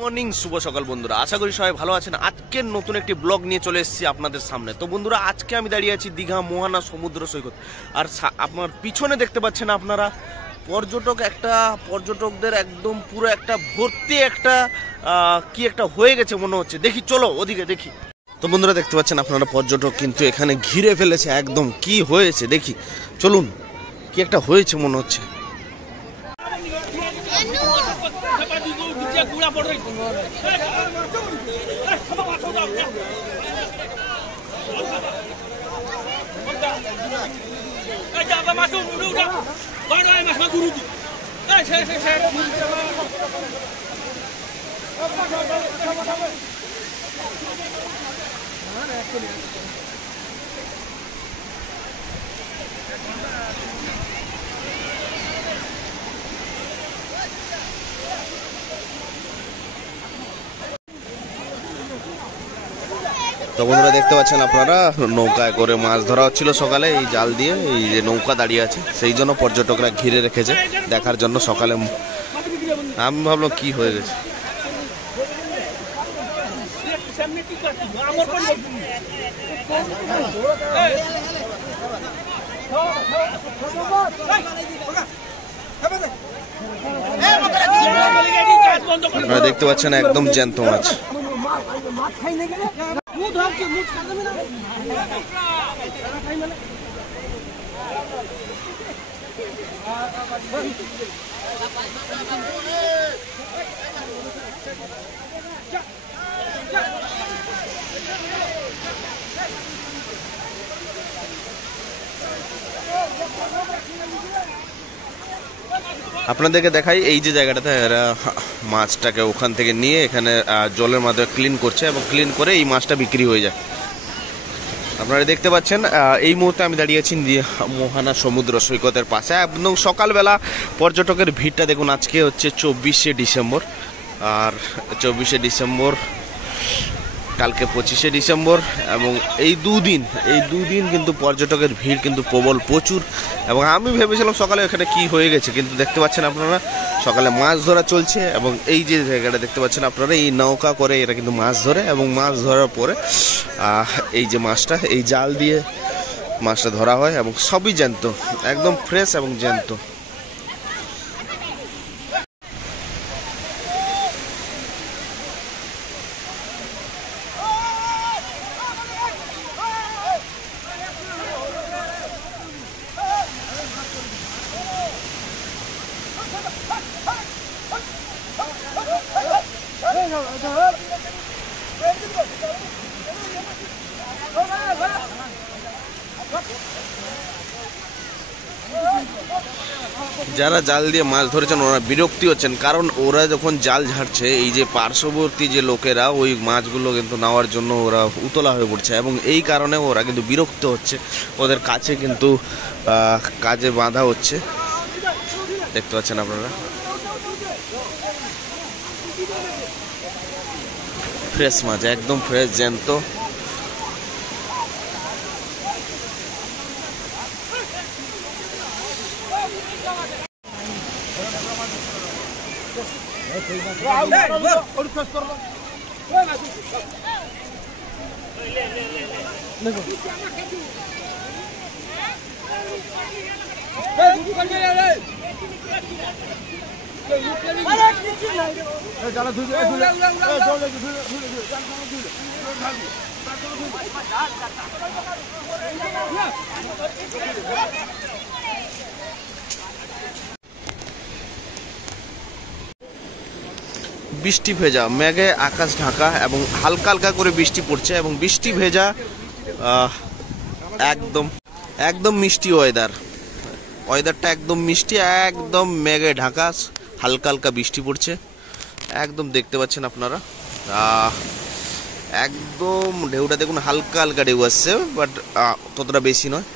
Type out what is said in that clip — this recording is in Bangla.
মর্নিং, শুভ সকাল বন্ধুরা। আশা করি সবাই ভালো আছেন। আজকের নতুন একটি ব্লগ নিয়ে চলে এসেছি আপনাদের সামনে। তো বন্ধুরা, আজকে আমি দাঁড়িয়ে আছি দীঘা মোহনা সমুদ্র সৈকত। আর আপনার পিছনে দেখতে পাচ্ছেন আপনারা পর্যটকদের একদম পুরো একটা ভর্তি একটা কি একটা হয়ে গেছে মনে হচ্ছে। দেখি, চলো ওদিকে দেখি। তো বন্ধুরা, দেখতে পাচ্ছেন আপনারা পর্যটক কিন্তু এখানে ঘিরে ফেলেছে একদম। কি হয়েছে দেখি, চলুন। কি একটা হয়েছে মনে হচ্ছে। তো বন্ধুরা, দেখতে পাচ্ছেন আপনারা নৌকায় করে মাছ ধরা হচ্ছিল সকালে। এই জাল দিয়ে এই যে নৌকা দাঁড়িয়ে আছে, সেই জন্য পর্যটকরা ঘিরে রেখেছে দেখার জন্য সকালে। আমি ভাবলাম কি হয়ে গেছে। আপনারা দেখতে পাচ্ছেন একদম জ্যান্ত মাছ। আপনাদেরকে দেখাই, এই যে জায়গাটাতে এরা মাছটাকে ওখান থেকে নিয়ে এখানে জলের মাধ্যমে ক্লিন করছে এবং ক্লিন করে এই মাছটা বিক্রি হয়ে যায়। আপনারা দেখতে পাচ্ছেন এই মুহূর্তে আমি দাঁড়িয়েছি মোহনা সমুদ্র সৈকতের পাশে। একদম সকালবেলা পর্যটকের ভিড়টা দেখুন। আজকে হচ্ছে 24শে ডিসেম্বর, আর 24শে ডিসেম্বর, কালকে 25শে ডিসেম্বর, এবং এই দুদিন কিন্তু পর্যটকের ভিড় কিন্তু প্রচুর। এবং আমি ভেবেছিলাম সকালে এখানে কি হয়ে গেছে, কিন্তু দেখতে পাচ্ছেন আপনারা সকালে মাছ ধরা চলছে। এবং এই যে জায়গাটা দেখতে পাচ্ছেন আপনারা, এই নৌকা করে এরা কিন্তু মাছ ধরে, এবং মাছ ধরার পরে এই যে মাছটা, এই জাল দিয়ে মাছটা ধরা হয়, এবং সবই জ্যান্ত, একদম ফ্রেশ এবং জ্যান্ত। যারা জাল দিয়ে মাছ ধরেছেন ওরা বিরক্তি হচ্ছেন, কারণ ওরা যখন জাল ঝাড়ছে, এই যে পার্শ্ববর্তী যে লোকেরা ওই মাছগুলো কিন্তু নেওয়ার জন্য ওরা উতলা হয়ে পড়ছে, এবং এই কারণে ওরা কিন্তু বিরক্ত হচ্ছে। ওদের কাছে কিন্তু কাজে বাধা হচ্ছে। দেখতে পাচ্ছেন আপনারা ফ্রেশ মাছ, একদম ফ্রেশ জ্যান্ত। বৃষ্টি ভেজা, মেঘে আকাশ ঢাকা, এবং হালকা হালকা করে বৃষ্টি পড়ছে, এবং বৃষ্টি ভেজা একদম মিষ্টি ওয়েদারটা একদম মিষ্টি, একদম মেঘে ঢাকা, হালকা হালকা বৃষ্টি পড়ছে। একদম দেখতে পাচ্ছেন আপনারা একদম ঢেউটা দেখুন, হালকা হালকা ঢেউ আসছে, বাট ততটা বেশি নয়।